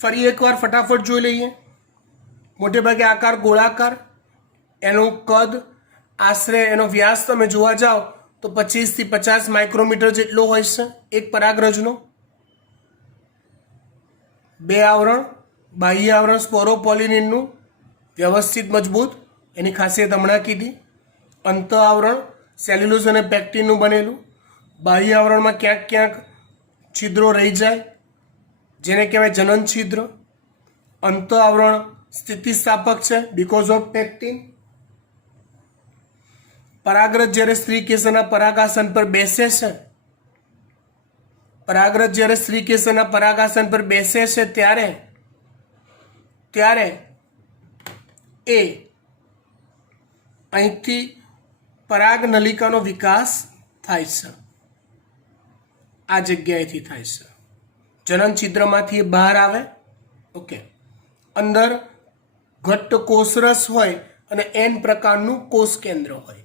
ફરી એકવાર ફટાફટ જોઈ લઈએ. મોટે ભાગે આકાર ગોળાકાર. એનું કદ આશરે, એનો વ્યાસ તમે જોવા જાઓ તો 25 થી 50 માઇક્રોમીટર જેટલો હોય છે એક પરાગરજનો. 2 આવરણ, બાહ્ય આવરણ સ્પોરોપોલિનિનનું વ્યવસ્થિત મજબૂત, એની ખાસિયત હમણાં કીધી. અંત આવરણ સેલ્યુલોઝ અને પેક્ટિનનું બનેલું. બાહ્ય આવરણમાં ક્યાંક ક્યાંક છિદ્રો રહી જાય જેને કહેવાય જનન છિદ્ર. અંત આવરણ સ્થિતિસ્થાપક છે બીકોઝ ઓફ પેક્ટિન. પરાગરજ જ્યારે સ્ત્રી કેસરના પરાગાસન પર બેસે છે, પરાગરજ જ્યારે સ્ત્રી કેસરના પરાગાસન પર બેસે છે ત્યારે એ અહીંથી પરાગ નલિકાનો વિકાસ થાય છે. આ જગ્યાએથી થાય છે. જનન છિદ્રમાંથી બહાર આવે. ઓકે. અંદર ઘટ્ટ કોષરસ હોય અને એન પ્રકારનું કોષ કેન્દ્ર હોય.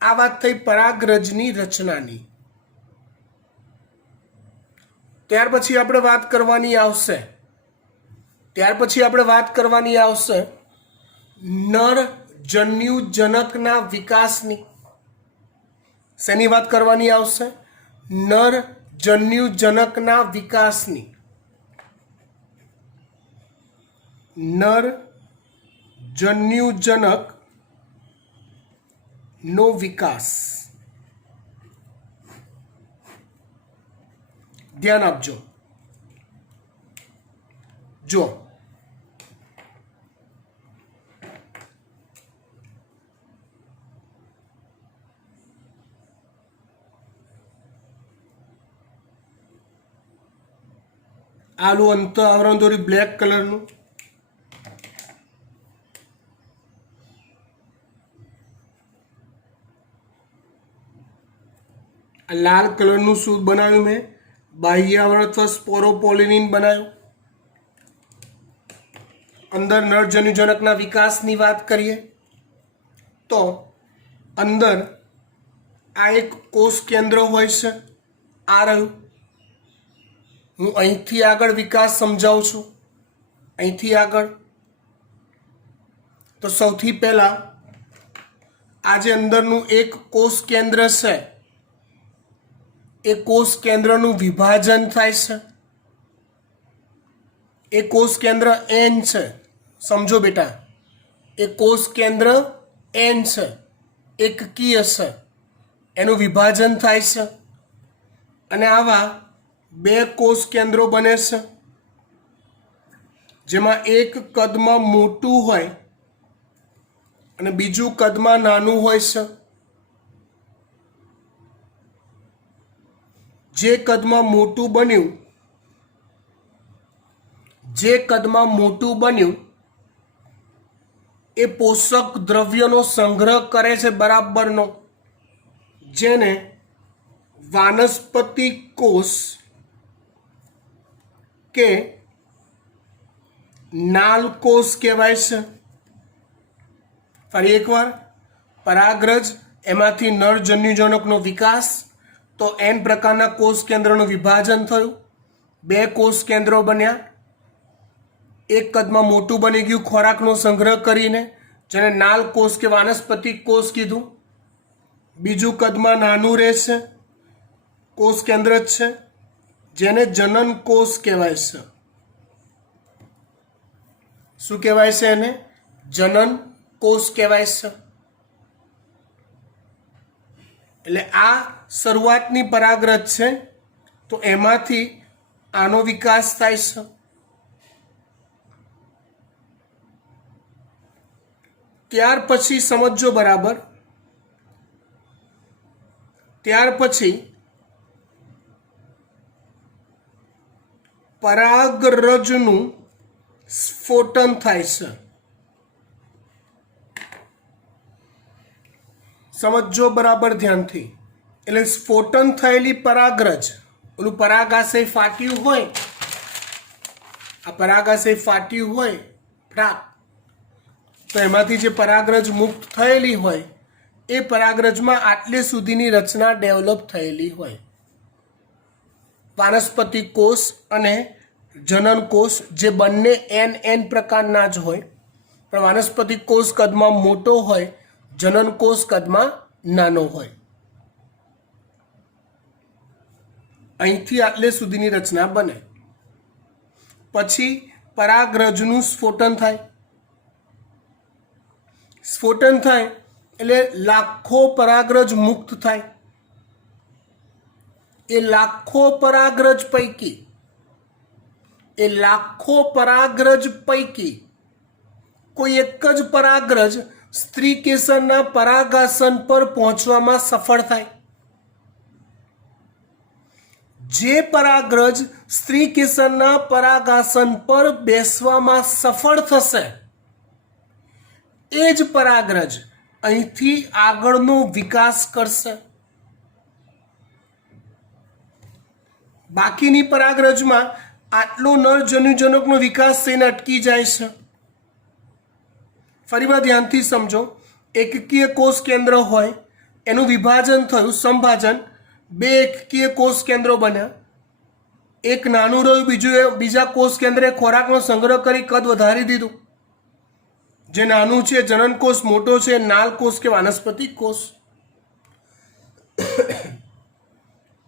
આ વાત થઈ પરાગરજની રચનાની. ત્યાર પછી આપણે વાત કરવાની આવશે નર જન્યુજનકના વિકાસની. શેની વાત કરવાની આવશે? નર જન્યુજનકના વિકાસની. નર જન્યુજનક નો વિકાસ. ધ્યાન આપજો. જો આલું અંત આવરણ દોરી બ્લેક કલરનું. આ લાલ કલરનું શું બનાવ્યું મેં? બાહ્ય આવરણ અથવા સ્પોરોપોલિનિન બનાવ્યું. અંદર નરજન્યુજનકના વિકાસની વાત કરીએ તો અંદર આ એક કોષ કેન્દ્ર હોય છે. આ રહ્યું. હું અહીંથી આગળ વિકાસ સમજાવું છું. અહીંથી આગળ તો સૌથી પહેલા આ જે અંદરનું એક કોષ કેન્દ્ર છે એ કોષ કેન્દ્રનું વિભાજન થાય છે. એ કોષ કેન્દ્ર એન છે. સમજો બેટા, એ કોષ કેન્દ્ર એન છે, એકકીય છે. એનું વિભાજન થાય છે અને આવા 2 કોષ કેન્દ્રો બને છે જેમાં એક કદમાં મોટું હોય અને બીજું કદમાં નાનું હોય છે. જે કદમાં મોટું બન્યું એ પોષક દ્રવ્યનો સંગ્રહ કરે છે બરાબરનો. જેને વાનસ્પતિક કોષ કે નાલ કોષ કહેવાય છે. ફરી એકવાર, પરાગરજ એમાંથી નરજન્યુજનકનો વિકાસ, તો n પ્રકારના કોષ કેન્દ્રનું વિભાજન થયું, 2 કોષ કેન્દ્રો બન્યા, એક કદમાં મોટું બની ગયું ખોરાકનો સંગ્રહ કરીને, જેને નાલ કોષ કે વાનસ્પતિક કોષ કીધું. બીજું કદમાં નાનું રહેશે, કોષ કેન્દ્ર જ છે, જેને જનન કોષ કહેવાય છે. શું કહેવાય છે એને? જનન કોષ કહેવાય છે. એટલે આ શરૂઆતની પરાગરજ છે, તો એમાંથી આનો વિકાસ થાય છે. ત્યાર પછી સમજો બરાબર, ત્યાર પછી પરાગરજનું સ્ફોટન થાય છે. સમજો બરાબર ધ્યાનથી. એટલે સ્ફોટન થયેલી પરાગરજ, ઓલું પરાગાશય ફાટ્યું હોય, આ પરાગાશય ફાટ્યું હોય ફ્રાક, તો એમાંથી જે પરાગરજ મુક્ત થયેલી હોય એ પરાગરજમાં આટલે સુધીની રચના ડેવલપ થયેલી હોય. વાનસ્પતિક કોષ અને જનન કોષ જે બંને n પ્રકારના જ હોય, પણ વાનસ્પતિક કોષ કદમાં મોટો હોય, જનન કોષ કદમાં નાનો હોય. અહીંથી આટલે સુધીની રચના બને. પછી પરાગરજનું સ્ફોટન થાય. સ્ફોટન થાય એટલે લાખો પરાગરજ મુક્ત થાય. એ લાખો પરાગરજ પૈકી કોઈ એક જ પરાગરજ સ્ત્રી કેસરના પરાગાસન પર પહોંચવામાં સફળ થાય. જે પરાગરજ સ્ત્રી કેસરના પરાગાસન પર બેસવામાં સફળ થશે એ જ પરાગરજ અહીંથી આગળનો વિકાસ કરશે. બાકીની પરાગરજમાં આટલો નરજન્યુજનકનો વિકાસ થઈને અટકી જાય છે. ફરીવાર ધ્યાનથી સમજો. એકકીય કોષ કેન્દ્ર હોય, એનું વિભાજન થયું, સંભાજન, 2 એકકીય કોષ કેન્દ્રો બન્યા, એક નાનું રહ્યું, બીજા કોષ કેન્દ્રે ખોરાકનો સંગ્રહ કરી કદ વધારી દીધું. જે નાનું છે જનન કોષ, મોટો છે નાલ કોષ કે વાનસ્પતિક કોષ.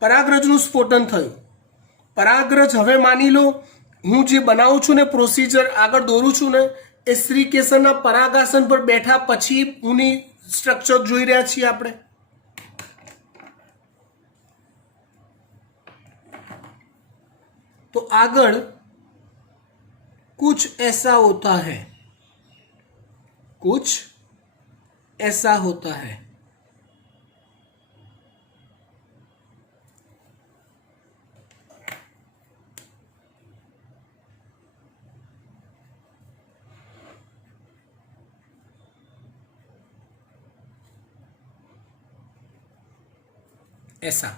પરાગરજનું સ્ફોટન થયું. પરાગરજ હવે માની લો હું જે બનાવું છું ને, પ્રોસિજર આગળ દોરું છું ને, એ સ્ત્રી કેસરના પરાગાસન પર બેઠા પછી ઉની સ્ટ્રક્ચર જોઈ રહ્યા છીએ આપણે. तो आगड़ कुछ ऐसा होता है, कुछ ऐसा होता है. ऐसा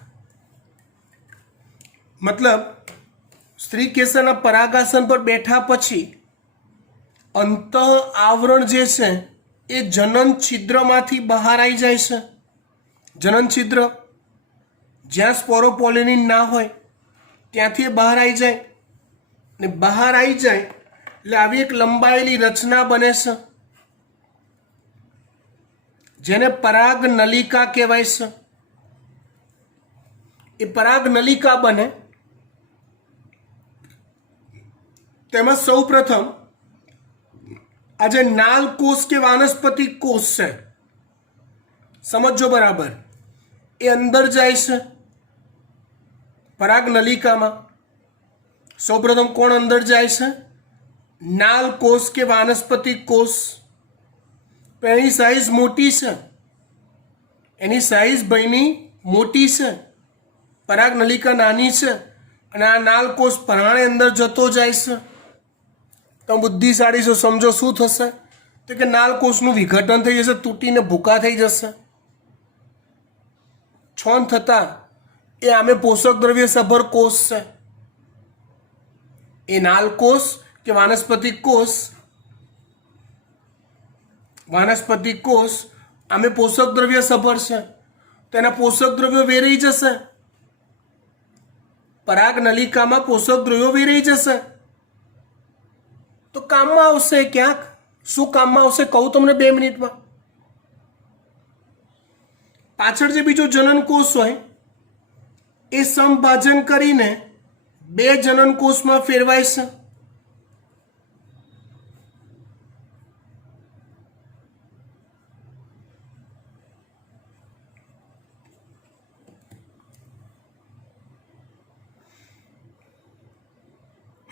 मतलब स्त्री केसરના પરાગાસન પર બેઠા પછી અંતઃ આવરણ જે છે એ જનન છિદ્રમાંથી બહાર આવી જાય છે. જનન છિદ્ર જ્યાં સ્પોરોપોલિનિન ના હોય ત્યાંથી બહાર આવી જાય, ને બહાર આવી જાય એટલે આવી એક લંબાયેલી રચના બને છે, જેને પરાગ નલિકા કહેવાય છે. એ પરાગ નલિકા બને. તેમાં સૌ પ્રથમ આ જે નાલ કોષ કે વાનસ્પતિક કોષ છે, સમજો બરાબર, એ અંદર જાય છે પરાગ નલિકામાં. સૌ પ્રથમ કોણ અંદર જાય છે? નાલ કોષ કે વાનસ્પતિક કોષ. એની સાઈઝ મોટી છે, એની સાઈઝ ભાઈની મોટી છે, પરાગ નલિકા નાની છે, અને આ નાલ કોષ પરાણે અંદર જતો જાય છે. તો બુદ્ધિશાળી છો, સમજો શું થશે? તો કે નાલ કોષનું વિઘટન થઈ જશે, તૂટીને ભૂકા થઈ જશે. છોન થતા એ આમે પોષક દ્રવ્ય સભર કોષ છે. એ નાલ કોષ કે વાનસ્પતિક કોષ, વાનસ્પતિક કોષ આમે પોષક દ્રવ્ય સભર છે. તેના પોષક દ્રવ્યો વેરાઈ જશે, પરાગ નલિકામાં પોષક દ્રવ્યો વેરાઈ જશે તો કામમાં આવશે ક્યાંક. શું કામમાં આવશે કહું તમને 2 મિનિટમાં. પાછળ જે બીજો જનન કોષ હોય એ સમભાજન કરીને 2 જનન કોષમાં ફેરવાય છે.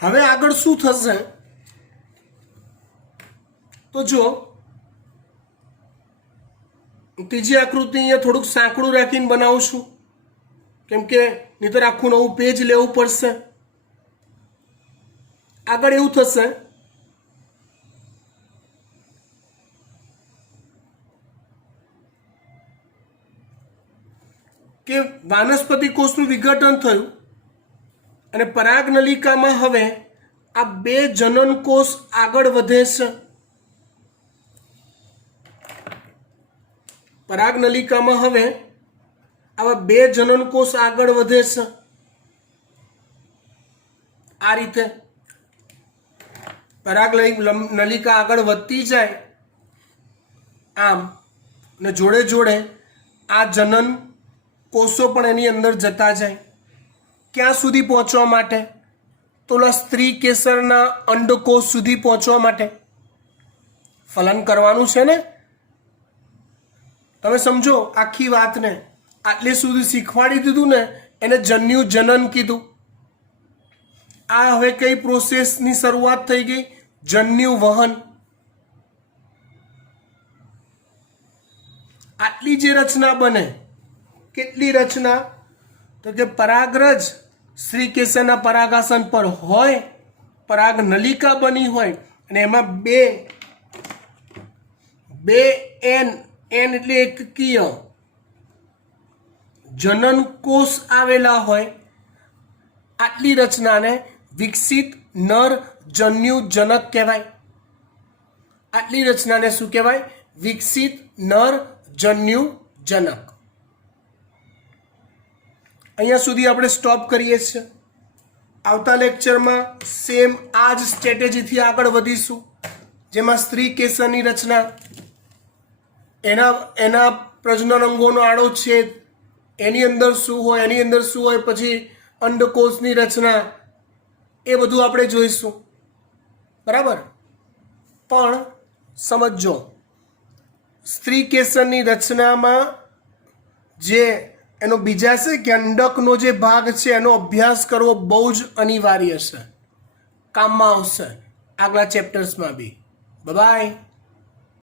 હવે આગળ શું થશે તો જો ત્રીજી આકૃતિ અહીંયા થોડુંક સાંકડું રાખીને બનાવું છું, કેમ કે નહીંતર આખું નવું પેજ લેવું પડશે. આગળ એવું થશે કે વાનસ્પતિક કોષનું વિઘટન થયું અને પરાગ નલિકામાં હવે આ 2 જનન કોષ આગળ વધે છે. પરાગ નલિકામાં હવે આવા 2 જનન કોષ આગળ વધે છે. આ રીતે પરાગ નલિકા આગળ વધતી જાય આમ, ને જોડે જોડે આ જનન કોષો પણ એની અંદર જતા જાય. ક્યાં સુધી પહોંચવા માટે? તો સ્ત્રી કેસરના અંડકોષ સુધી પહોંચવા માટે ફલન કરવાનું છે ને. તમે સમજો આખી વાતને, આટલે સુધી શીખવાડી દીધું ને, એને જન્યુ જનન કીધું. આ હવે કઈ પ્રોસેસની શરૂઆત થઈ ગઈ? જન્યુ વહન. આટલી જે રચના બને, કેટલી રચના? તો કે પરાગરજ સ્ત્રી કેસરના પરાગાસન પર હોય, પરાગ નલિકા બની હોય અને એમાં બે એન એટલે એકકીય જનન કોષ આવેલા હોય. આટલી રચનાને વિકસિત નર જન્યુ જનક કહેવાય. આટલી રચનાને શું કહેવાય? વિકસિત નર જન્યુ જનક. અહીંયા સુધી આપણે સ્ટોપ કરીએ છીએ. આવતા લેક્ચરમાં સેમ આ જ સ્ટ્રેટેજીથી આગળ વધીશું, જેમાં સ્ત્રી કેસરની રચના, એના પ્રજનન અંગોનો આડો છેદ, એની અંદર શું હોય, એની અંદર શું હોય, પછી અંડકોષની રચના, એ બધું આપણે જોઈશું. બરાબર? પણ સમજો, સ્ત્રી કેસરની રચનામાં જે એનો બીજા છે કે અંડકનો જે ભાગ છે એનો અભ્યાસ કરવો બહુ જ અનિવાર્ય છે, કામમાં આવશે આગલા ચેપ્ટર્સમાં બી. બાય.